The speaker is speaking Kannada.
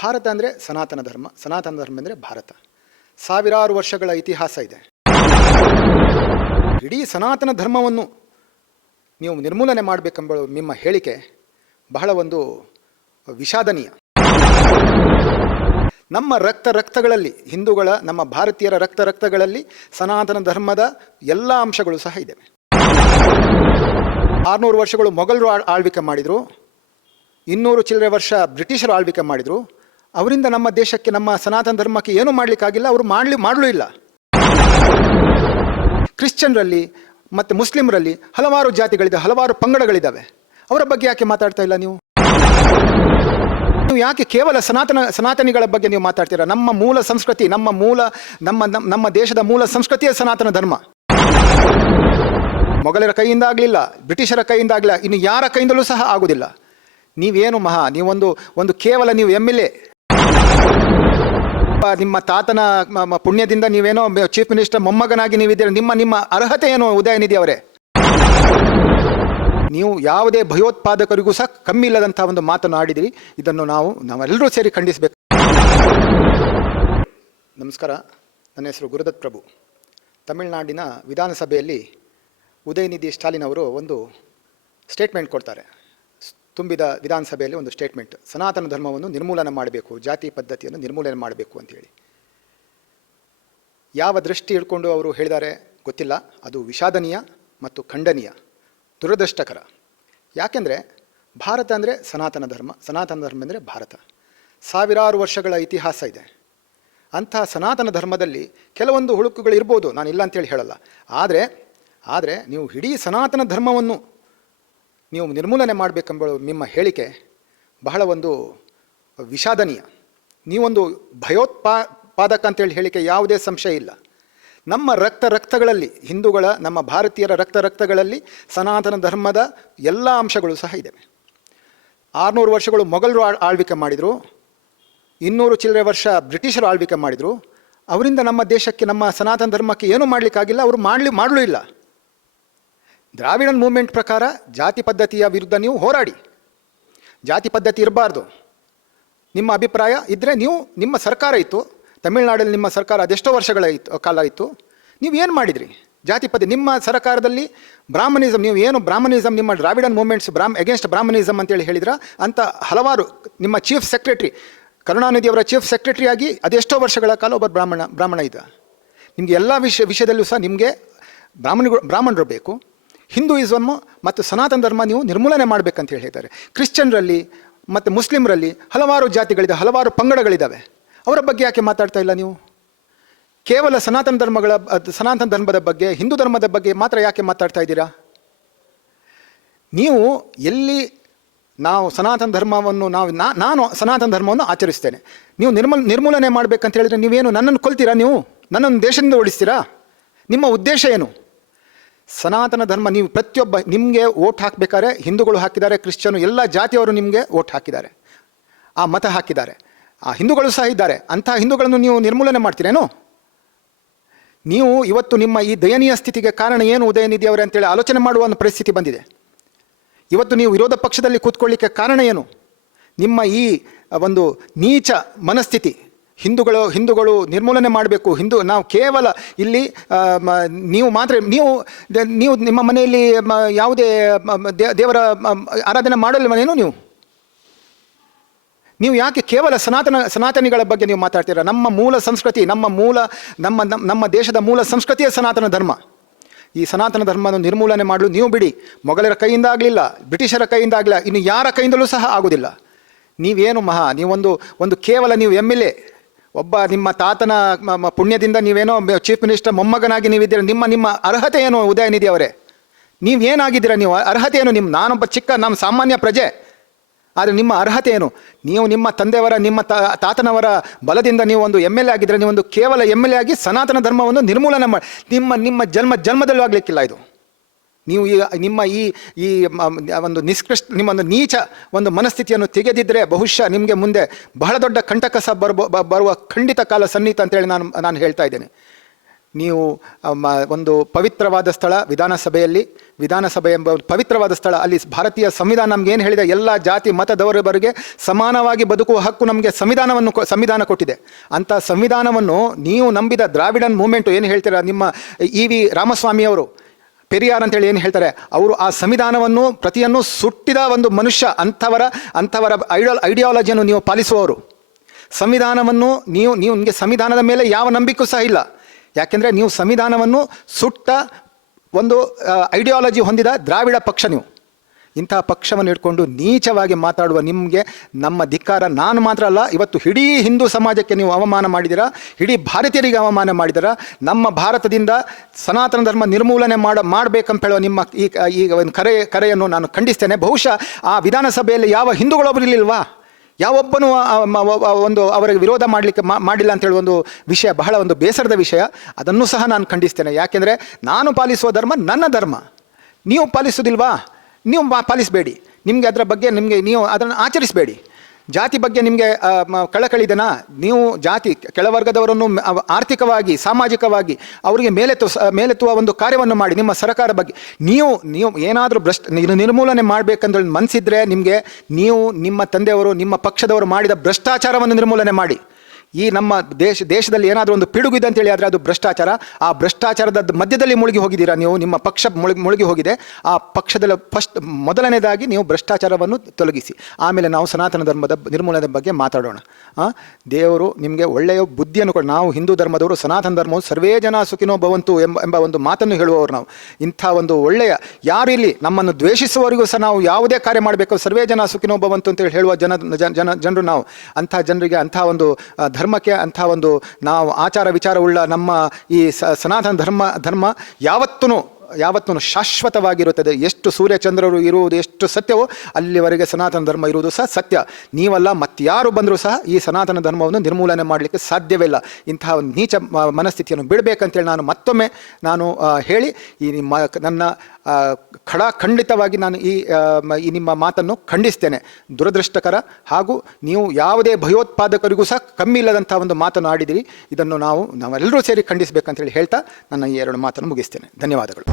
ಭಾರತ ಅಂದರೆ ಸನಾತನ ಧರ್ಮ, ಸನಾತನ ಧರ್ಮ ಅಂದರೆ ಭಾರತ. ಸಾವಿರಾರು ವರ್ಷಗಳ ಇತಿಹಾಸ ಇದೆ. ಇಡೀ ಸನಾತನ ಧರ್ಮವನ್ನು ನೀವು ನಿರ್ಮೂಲನೆ ಮಾಡಬೇಕೆಂಬ ನಿಮ್ಮ ಹೇಳಿಕೆ ಬಹಳ ಒಂದು ವಿಷಾದನೀಯ. ನಮ್ಮ ರಕ್ತಗಳಲ್ಲಿ, ಹಿಂದೂಗಳ, ನಮ್ಮ ಭಾರತೀಯರ ರಕ್ತಗಳಲ್ಲಿ ಸನಾತನ ಧರ್ಮದ ಎಲ್ಲ ಅಂಶಗಳು ಸಹ ಇದ್ದಾವೆ. 600 ವರ್ಷಗಳು ಮೊಘಲರು ಆಳ್ವಿಕೆ ಮಾಡಿದರು, 200 ಚಿಲ್ಲರೆ ವರ್ಷ ಬ್ರಿಟಿಷರು ಆಳ್ವಿಕೆ ಮಾಡಿದರು. ಅವರಿಂದ ನಮ್ಮ ದೇಶಕ್ಕೆ, ನಮ್ಮ ಸನಾತನ ಧರ್ಮಕ್ಕೆ ಏನೂ ಮಾಡಲಿಕ್ಕಾಗಿಲ್ಲ, ಅವರು ಮಾಡಲೂ ಇಲ್ಲ. ಕ್ರಿಶ್ಚಿಯನ್ರಲ್ಲಿ ಮತ್ತು ಮುಸ್ಲಿಮರಲ್ಲಿ ಹಲವಾರು ಜಾತಿಗಳಿದೆ, ಹಲವಾರು ಪಂಗಡಗಳಿದ್ದಾವೆ. ಅವರ ಬಗ್ಗೆ ಯಾಕೆ ಮಾತಾಡ್ತಾ ಇಲ್ಲ ನೀವು? ಯಾಕೆ ಕೇವಲ ಸನಾತನಿಗಳ ಬಗ್ಗೆ ನೀವು ಮಾತಾಡ್ತೀರಾ? ನಮ್ಮ ಮೂಲ ಸಂಸ್ಕೃತಿ, ನಮ್ಮ ದೇಶದ ಮೂಲ ಸಂಸ್ಕೃತಿಯೇ ಸನಾತನ ಧರ್ಮ. ಮೊಘಲರ ಕೈಯಿಂದ ಆಗಲಿಲ್ಲ, ಬ್ರಿಟಿಷರ ಕೈಯಿಂದ ಆಗಲಿಲ್ಲ, ಇನ್ನು ಯಾರ ಕೈಯಿಂದಲೂ ಸಹ ಆಗುವುದಿಲ್ಲ. ನೀವೇನು ನೀವೊಂದು ಕೇವಲ ನೀವು MLA, ನಿಮ್ಮ ತಾತನ ಪುಣ್ಯದಿಂದ ನೀವೇನೋ ಚೀಫ್ ಮಿನಿಸ್ಟರ್ ಮೊಮ್ಮಗನಾಗಿ ನೀವಿದ್ದೀರ. ನಿಮ್ಮ ಅರ್ಹತೆ ಏನು ಉದಯನಿಧಿ ಅವರೇ? ನೀವು ಯಾವುದೇ ಭಯೋತ್ಪಾದಕರಿಗೂ ಸಹ ಕಮ್ಮಿ ಇಲ್ಲದಂಥ ಒಂದು ಮಾತನ್ನು ಆಡಿದಿರಿ. ಇದನ್ನು ನಾವೆಲ್ಲರೂ ಸೇರಿ ಖಂಡಿಸಬೇಕು. ನಮಸ್ಕಾರ, ನನ್ನ ಹೆಸರು ಗುರುದತ್ ಪ್ರಭು. ತಮಿಳುನಾಡಿನ ವಿಧಾನಸಭೆಯಲ್ಲಿ ಉದಯನಿಧಿ ಸ್ಟಾಲಿನ್ ಅವರು ಒಂದು ಸ್ಟೇಟ್ಮೆಂಟ್ ಕೊಡ್ತಾರೆ. ತುಂಬಿದ ವಿಧಾನಸಭೆಯಲ್ಲಿ ಒಂದು ಸ್ಟೇಟ್ಮೆಂಟ್, ಸನಾತನ ಧರ್ಮವನ್ನು ನಿರ್ಮೂಲನೆ ಮಾಡಬೇಕು, ಜಾತಿ ಪದ್ಧತಿಯನ್ನು ನಿರ್ಮೂಲನೆ ಮಾಡಬೇಕು ಅಂತೇಳಿ. ಯಾವ ದೃಷ್ಟಿ ಹಿಡ್ಕೊಂಡು ಅವರು ಹೇಳಿದ್ದಾರೆ ಗೊತ್ತಿಲ್ಲ. ಅದು ವಿಷಾದನೀಯ ಮತ್ತು ಖಂಡನೀಯ, ದುರದೃಷ್ಟಕರ. ಯಾಕೆಂದರೆ ಭಾರತ ಅಂದರೆ ಸನಾತನ ಧರ್ಮ, ಸನಾತನ ಧರ್ಮ ಅಂದರೆ ಭಾರತ. ಸಾವಿರಾರು ವರ್ಷಗಳ ಇತಿಹಾಸ ಇದೆ. ಅಂಥ ಸನಾತನ ಧರ್ಮದಲ್ಲಿ ಕೆಲವೊಂದು ಹುಳುಕುಗಳು ಇರ್ಬೋದು, ನಾನು ಇಲ್ಲ ಅಂತೇಳಿ ಹೇಳಲ್ಲ. ಆದರೆ ನೀವು ಇಡೀ ಸನಾತನ ಧರ್ಮವನ್ನು ನೀವು ನಿರ್ಮೂಲನೆ ಮಾಡಬೇಕೆಂಬ ನಿಮ್ಮ ಹೇಳಿಕೆ ಬಹಳ ಒಂದು ವಿಷಾದನೀಯ. ನೀವೊಂದು ಭಯೋತ್ಪಾದಕ ಅಂತೇಳಿ ಹೇಳಿಕೆ ಯಾವುದೇ ಸಂಶಯ ಇಲ್ಲ. ನಮ್ಮ ರಕ್ತಗಳಲ್ಲಿ, ಹಿಂದೂಗಳ, ನಮ್ಮ ಭಾರತೀಯರ ರಕ್ತಗಳಲ್ಲಿ ಸನಾತನ ಧರ್ಮದ ಎಲ್ಲ ಅಂಶಗಳು ಸಹ ಇದ್ದಾವೆ. 600 ವರ್ಷಗಳು ಮೊಘಲರು ಆಳ್ವಿಕೆ ಮಾಡಿದರು, 200 ಚಿಲ್ಲರೆ ವರ್ಷ ಬ್ರಿಟಿಷರು ಆಳ್ವಿಕೆ ಮಾಡಿದರು. ಅವರಿಂದ ನಮ್ಮ ದೇಶಕ್ಕೆ, ನಮ್ಮ ಸನಾತನ ಧರ್ಮಕ್ಕೆ ಏನೂ ಮಾಡಲಿಕ್ಕಾಗಿಲ್ಲ, ಅವರು ಮಾಡಲೂ ಇಲ್ಲ. ದ್ರಾವಿಡನ್ ಮೂವ್ಮೆಂಟ್ ಪ್ರಕಾರ ಜಾತಿ ಪದ್ಧತಿಯ ವಿರುದ್ಧ ನೀವು ಹೋರಾಡಿ. ಜಾತಿ ಪದ್ಧತಿ ಇರಬಾರ್ದು ನಿಮ್ಮ ಅಭಿಪ್ರಾಯ ಇದ್ದರೆ, ನಿಮ್ಮ ಸರ್ಕಾರ ಇತ್ತು ತಮಿಳುನಾಡಲ್ಲಿ, ನಿಮ್ಮ ಸರ್ಕಾರ ಅದೆಷ್ಟೋ ವರ್ಷಗಳ ಕಾಲ ಇತ್ತು. ನೀವು ಏನು ಮಾಡಿದ್ರಿ? ಜಾತಿ ಪದ್ಧತಿ ನಿಮ್ಮ ಸರ್ಕಾರದಲ್ಲಿ ಬ್ರಾಹ್ಮಣಿಸಮ್, ನೀವು ಏನು ಬ್ರಾಹ್ಮಣಿಸಮ್, ನಿಮ್ಮ ದ್ರಾವಿಡನ್ ಮೂವ್ಮೆಂಟ್ಸ್ ಅಗೇನ್ಸ್ಟ್ ಬ್ರಾಹ್ಮಣಿಸಮ್ ಅಂತೇಳಿ ಹೇಳಿದ್ರ ಅಂತ ಹಲವಾರು, ನಿಮ್ಮ ಚೀಫ್ ಸೆಕ್ರೆಟರಿ ಕರುಣಾನಿಧಿಯವರ ಚೀಫ್ ಸೆಕ್ರೆಟರಿಯಾಗಿ ಅದೆಷ್ಟೋ ವರ್ಷಗಳ ಕಾಲ ಒಬ್ಬ ಬ್ರಾಹ್ಮಣ ಇದ್ದ. ನಿಮಗೆ ಎಲ್ಲ ವಿಷಯದಲ್ಲೂ ಸಹ ನಿಮಗೆ ಬ್ರಾಹ್ಮಣರು ಬೇಕು. ಹಿಂದೂಯಿಸಮ್ ಮತ್ತು ಸನಾತನ ಧರ್ಮ ನೀವು ನಿರ್ಮೂಲನೆ ಮಾಡಬೇಕಂತ ಹೇಳಿದ್ದಾರೆ. ಕ್ರಿಶ್ಚಿಯನ್ರಲ್ಲಿ ಮತ್ತು ಮುಸ್ಲಿಮರಲ್ಲಿ ಹಲವಾರು ಜಾತಿಗಳಿದೆ, ಹಲವಾರು ಪಂಗಡಗಳಿದ್ದಾವೆ. ಅವರ ಬಗ್ಗೆ ಯಾಕೆ ಮಾತಾಡ್ತಾ ಇಲ್ಲ ನೀವು? ಕೇವಲ ಸನಾತನ ಧರ್ಮದ ಬಗ್ಗೆ, ಹಿಂದೂ ಧರ್ಮದ ಬಗ್ಗೆ ಮಾತ್ರ ಯಾಕೆ ಮಾತಾಡ್ತಾ ಇದ್ದೀರಾ? ನೀವು ಎಲ್ಲಿ ನಾವು ಸನಾತನ ಧರ್ಮವನ್ನು ನಾನು ಸನಾತನ ಧರ್ಮವನ್ನು ಆಚರಿಸ್ತೇನೆ, ನೀವು ನಿರ್ಮೂಲನೆ ಮಾಡಬೇಕಂತ ಹೇಳಿದರೆ ನೀವೇನು ನನ್ನನ್ನು ಕೊಲ್ತೀರಾ? ನೀವು ನನ್ನನ್ನು ದೇಶದಿಂದ ಓಡಿಸ್ತೀರಾ? ನಿಮ್ಮ ಉದ್ದೇಶ ಏನು? ಸನಾತನ ಧರ್ಮ, ನೀವು ಪ್ರತಿಯೊಬ್ಬ, ನಿಮಗೆ ಓಟ್ ಹಾಕಬೇಕಾದ್ರೆ ಹಿಂದೂಗಳು ಹಾಕಿದ್ದಾರೆ, ಕ್ರಿಶ್ಚಿಯನು, ಎಲ್ಲ ಜಾತಿಯವರು ನಿಮಗೆ ಓಟ್ ಹಾಕಿದ್ದಾರೆ, ಆ ಮತ ಹಾಕಿದ್ದಾರೆ. ಆ ಹಿಂದೂಗಳು ಸಹ ಇದ್ದಾರೆ. ಅಂಥ ಹಿಂದೂಗಳನ್ನು ನೀವು ನಿರ್ಮೂಲನೆ ಮಾಡ್ತೀರೇನು? ನೀವು ಇವತ್ತು ನಿಮ್ಮ ಈ ದಯನೀಯ ಸ್ಥಿತಿಗೆ ಕಾರಣ ಏನು ಉದಯನಿಧಿ ಅವರೇ ಅಂತೇಳಿ ಆಲೋಚನೆ ಮಾಡುವ ಒಂದು ಪರಿಸ್ಥಿತಿ ಬಂದಿದೆ. ಇವತ್ತು ನೀವು ವಿರೋಧ ಪಕ್ಷದಲ್ಲಿ ಕೂತ್ಕೊಳ್ಳಿಕ್ಕೆ ಕಾರಣ ಏನು? ನಿಮ್ಮ ಈ ಒಂದು ನೀಚ ಮನಸ್ಥಿತಿ, ಹಿಂದೂಗಳು ನಿರ್ಮೂಲನೆ ಮಾಡಬೇಕು, ನಾವು ಕೇವಲ ಇಲ್ಲಿ ನೀವು ನಿಮ್ಮ ಮನೆಯಲ್ಲಿ ಯಾವುದೇ ದೇವರ ಆರಾಧನೆ ಮಾಡಲ್ವನೇನು? ನೀವು ಯಾಕೆ ಕೇವಲ ಸನಾತನಿಗಳ ಬಗ್ಗೆ ನೀವು ಮಾತಾಡ್ತೀರಾ? ನಮ್ಮ ಮೂಲ ಸಂಸ್ಕೃತಿ, ನಮ್ಮ ದೇಶದ ಮೂಲ ಸಂಸ್ಕೃತಿಯೇ ಸನಾತನ ಧರ್ಮ. ಈ ಸನಾತನ ಧರ್ಮವನ್ನು ನಿರ್ಮೂಲನೆ ಮಾಡಲು ನೀವು ಬಿಡಿ. ಮೊಘಲರ ಕೈಯಿಂದ ಆಗಲಿಲ್ಲ, ಬ್ರಿಟಿಷರ ಕೈಯಿಂದ ಆಗಲಿಲ್ಲ, ಇನ್ನು ಯಾರ ಕೈಯಿಂದಲೂ ಸಹ ಆಗುವುದಿಲ್ಲ. ನೀವೇನು ನೀವೊಂದು ಕೇವಲ ನೀವು MLA, ಒಬ್ಬ ನಿಮ್ಮ ತಾತನ ಪುಣ್ಯದಿಂದ ನೀವೇನೋ ಚೀಫ್ ಮಿನಿಸ್ಟರ್ ಮೊಮ್ಮಗನಾಗಿ ನೀವಿದ್ದೀರ. ನಿಮ್ಮ ಅರ್ಹತೆ ಏನು ಉದಯನಿಧಿ ಅವರೇ? ನೀವೇನಾಗಿದ್ದೀರಾ? ನೀವು ಅರ್ಹತೆ ಏನು? ನಾನೊಬ್ಬ ನಮ್ಮ ಸಾಮಾನ್ಯ ಪ್ರಜೆ, ಆದರೆ ನಿಮ್ಮ ಅರ್ಹತೆ ಏನು? ನೀವು ನಿಮ್ಮ ತಂದೆಯವರ, ನಿಮ್ಮ ತಾತನವರ ಬಲದಿಂದ ನೀವು ಒಂದು MLA ಆಗಿದ್ದರೆ, ನೀವೊಂದು ಕೇವಲ MLA ಆಗಿ ಸನಾತನ ಧರ್ಮವನ್ನು ನಿರ್ಮೂಲನೆ ಮಾಡಿ ನಿಮ್ಮ ಜನ್ಮದಲ್ಲೂ ಆಗಲಿಕ್ಕಿಲ್ಲ. ಇದು ನೀವು ನಿಮ್ಮ ಈ ಒಂದು ನಿಮ್ಮೊಂದು ನೀಚ ಒಂದು ಮನಸ್ಥಿತಿಯನ್ನು ತೆಗೆದಿದ್ದರೆ ಬಹುಶಃ ನಿಮಗೆ ಮುಂದೆ ಬಹಳ ದೊಡ್ಡ ಕಂಟಕ ಸಹ ಬರುವ ಖಂಡಿತ ಕಾಲ ಸನ್ನಿಹಿತ ಅಂತೇಳಿ ನಾನು ಹೇಳ್ತಾ ಇದ್ದೇನೆ. ನೀವು ಒಂದು ಪವಿತ್ರವಾದ ಸ್ಥಳ ವಿಧಾನಸಭೆ ಎಂಬ ಪವಿತ್ರವಾದ ಸ್ಥಳ, ಅಲ್ಲಿ ಭಾರತೀಯ ಸಂವಿಧಾನ ನಮ್ಗೆ ಏನು ಹೇಳಿದೆ, ಎಲ್ಲ ಜಾತಿ ಮತದವರವರೆಗೆ ಸಮಾನವಾಗಿ ಬದುಕುವ ಹಕ್ಕು ನಮಗೆ ಸಂವಿಧಾನ ಕೊಟ್ಟಿದೆ. ಅಂಥ ಸಂವಿಧಾನವನ್ನು ನೀವು ನಂಬಿದ ದ್ರಾವಿಡನ್ ಮೂವ್ಮೆಂಟು ಏನು ಹೇಳ್ತೀರಾ, ನಿಮ್ಮ ವಿ ರಾಮಸ್ವಾಮಿಯವರು, ಪೆರಿಯಾರ್ ಅಂತೇಳಿ ಏನು ಹೇಳ್ತಾರೆ, ಅವರು ಆ ಸಂವಿಧಾನವನ್ನು ಪ್ರತಿಯನ್ನು ಸುಟ್ಟಿದ ಒಂದು ಮನುಷ್ಯ. ಅಂಥವರ ಐಡಿಯಾಲಜಿಯನ್ನು ನೀವು ಪಾಲಿಸುವವರು. ಸಂವಿಧಾನವನ್ನು ನಿಮಗೆ ಸಂವಿಧಾನದ ಮೇಲೆ ಯಾವ ನಂಬಿಕೆಯೂ ಸಹ ಇಲ್ಲ. ಯಾಕೆಂದರೆ ನೀವು ಸಂವಿಧಾನವನ್ನು ಸುಟ್ಟ ಒಂದು ಐಡಿಯಾಲಜಿ ಹೊಂದಿದ ದ್ರಾವಿಡ ಪಕ್ಷ ನೀವು. ಇಂತಹ ಪಕ್ಷವನ್ನು ಇಟ್ಕೊಂಡು ನೀಚವಾಗಿ ಮಾತಾಡುವ ನಿಮಗೆ ನಮ್ಮ ಧಿಕ್ಕಾರ. ನಾನು ಮಾತ್ರ ಅಲ್ಲ, ಇವತ್ತು ಇಡೀ ಹಿಂದೂ ಸಮಾಜಕ್ಕೆ ನೀವು ಅವಮಾನ ಮಾಡಿದ್ದೀರಾ, ಇಡೀ ಭಾರತೀಯರಿಗೆ ಅವಮಾನ ಮಾಡಿದ್ದೀರಾ. ನಮ್ಮ ಭಾರತದಿಂದ ಸನಾತನ ಧರ್ಮ ನಿರ್ಮೂಲನೆ ಮಾಡಬೇಕಂತ ಹೇಳುವ ನಿಮ್ಮ ಈ ಒಂದು ಕರೆಯನ್ನು ನಾನು ಖಂಡಿಸ್ತೇನೆ. ಬಹುಶಃ ಆ ವಿಧಾನಸಭೆಯಲ್ಲಿ ಯಾವ ಹಿಂದೂಗಳೊಬ್ಬರು ಇರಲಿಲ್ವಾ, ಯಾವೊಬ್ಬನು ಅವರಿಗೆ ವಿರೋಧ ಮಾಡಿಲ್ಲ ಅಂತೇಳಿ ಒಂದು ವಿಷಯ, ಬಹಳ ಒಂದು ಬೇಸರದ ವಿಷಯ. ಅದನ್ನು ಸಹ ನಾನು ಖಂಡಿಸ್ತೇನೆ. ಯಾಕೆಂದರೆ ನಾನು ಪಾಲಿಸುವ ಧರ್ಮ ನನ್ನ ಧರ್ಮ, ನೀವು ಪಾಲಿಸೋದಿಲ್ವಾ, ನೀವು ಪಾಲಿಸಬೇಡಿ. ನಿಮಗೆ ಅದರ ಬಗ್ಗೆ ನೀವು ಅದನ್ನು ಆಚರಿಸಬೇಡಿ. ಜಾತಿ ಬಗ್ಗೆ ನಿಮಗೆ ಕಳಕಳಿದೆನಾ, ನೀವು ಜಾತಿ ಕೆಳವರ್ಗದವರನ್ನು ಆರ್ಥಿಕವಾಗಿ ಸಾಮಾಜಿಕವಾಗಿ ಅವರಿಗೆ ಮೇಲೆತ್ತುವ ಒಂದು ಕಾರ್ಯವನ್ನು ಮಾಡಿ. ನಿಮ್ಮ ಸರ್ಕಾರ ಬಗ್ಗೆ ನೀವು ಏನಾದರೂ ನಿರ್ಮೂಲನೆ ಮಾಡಬೇಕಂದ್ರೆ ಮನಸ್ಸಿದ್ರೆ ನಿಮಗೆ, ನೀವು ನಿಮ್ಮ ತಂದೆಯವರು ನಿಮ್ಮ ಪಕ್ಷದವರು ಮಾಡಿದ ಭ್ರಷ್ಟಾಚಾರವನ್ನು ನಿರ್ಮೂಲನೆ ಮಾಡಿ. ಈ ನಮ್ಮ ದೇಶದಲ್ಲಿ ಏನಾದರೂ ಒಂದು ಪಿಡುಗಿದೆ ಅಂತೇಳಿ ಆದರೆ ಅದು ಭ್ರಷ್ಟಾಚಾರ. ಆ ಭ್ರಷ್ಟಾಚಾರದ ಮಧ್ಯದಲ್ಲಿ ಮುಳುಗಿ ಹೋಗಿದ್ದೀರಾ ನೀವು, ನಿಮ್ಮ ಪಕ್ಷ ಮುಳುಗಿ ಹೋಗಿದೆ. ಆ ಪಕ್ಷದಲ್ಲಿ ಮೊದಲನೇದಾಗಿ ನೀವು ಭ್ರಷ್ಟಾಚಾರವನ್ನು ತೊಲಗಿಸಿ, ಆಮೇಲೆ ನಾವು ಸನಾತನ ಧರ್ಮದ ನಿರ್ಮೂಲನೆ ಬಗ್ಗೆ ಮಾತಾಡೋಣ. ದೇವರು ನಿಮಗೆ ಒಳ್ಳೆಯ ಬುದ್ಧಿಯನ್ನು ಕೊಡಿ. ನಾವು ಹಿಂದೂ ಧರ್ಮದವರು, ಸನಾತನ ಧರ್ಮವು ಸರ್ವೇ ಜನ ಸುಖಿನೋ ಭವಂತು ಎಂಬ ಒಂದು ಮಾತನ್ನು ಹೇಳುವವರು ನಾವು. ಇಂಥ ಒಂದು ಒಳ್ಳೆಯ, ಯಾರು ಇಲ್ಲಿ ನಮ್ಮನ್ನು ದ್ವೇಷಿಸುವವರಿಗೂ ಸಹ ನಾವು ಯಾವುದೇ ಕಾರ್ಯ ಮಾಡಬೇಕು ಸರ್ವೇ ಜನ ಸುಖಿನೋ ಭವಂತು ಅಂತೇಳಿ ಹೇಳುವ ಜನರು ನಾವು. ಅಂಥ ಜನರಿಗೆ, ಅಂಥ ಒಂದು ಧರ್ಮಕ್ಕೆ, ಅಂಥ ಒಂದು ನಾವು ಆಚಾರ ವಿಚಾರವುಳ್ಳ ನಮ್ಮ ಈ ಸನಾತನ ಧರ್ಮ ಯಾವತ್ತೂ ಶಾಶ್ವತವಾಗಿರುತ್ತದೆ. ಎಷ್ಟು ಸೂರ್ಯಚಂದ್ರರು ಇರುವುದು ಎಷ್ಟು ಸತ್ಯವೋ ಅಲ್ಲಿವರೆಗೆ ಸನಾತನ ಧರ್ಮ ಇರುವುದು ಸಹ ಸತ್ಯ. ನೀವಲ್ಲ ಮತ್ತಾರು ಬಂದರೂ ಸಹ ಈ ಸನಾತನ ಧರ್ಮವನ್ನು ನಿರ್ಮೂಲನೆ ಮಾಡಲಿಕ್ಕೆ ಸಾಧ್ಯವಿಲ್ಲ. ಇಂತಹ ಒಂದು ನೀಚ ಮನಸ್ಥಿತಿಯನ್ನು ಬಿಡಬೇಕಂತೇಳಿ ಮತ್ತೊಮ್ಮೆ ಹೇಳಿ ನನ್ನ ಖಂಡಿತವಾಗಿ ನಾನು ಈ ನಿಮ್ಮ ಮಾತನ್ನು ಖಂಡಿಸ್ತೇನೆ. ದುರದೃಷ್ಟಕರ. ಹಾಗೂ ನೀವು ಯಾವುದೇ ಭಯೋತ್ಪಾದಕರಿಗೂ ಸಹ ಕಮ್ಮಿ ಇಲ್ಲದಂಥ ಒಂದು ಮಾತನ್ನು ಆಡಿದಿರಿ. ಇದನ್ನು ನಾವೆಲ್ಲರೂ ಸೇರಿ ಖಂಡಿಸಬೇಕಂತೇಳಿ ಹೇಳ್ತಾ ನನ್ನ ಈ 2 ಮಾತನ್ನು ಮುಗಿಸ್ತೇನೆ. ಧನ್ಯವಾದಗಳು.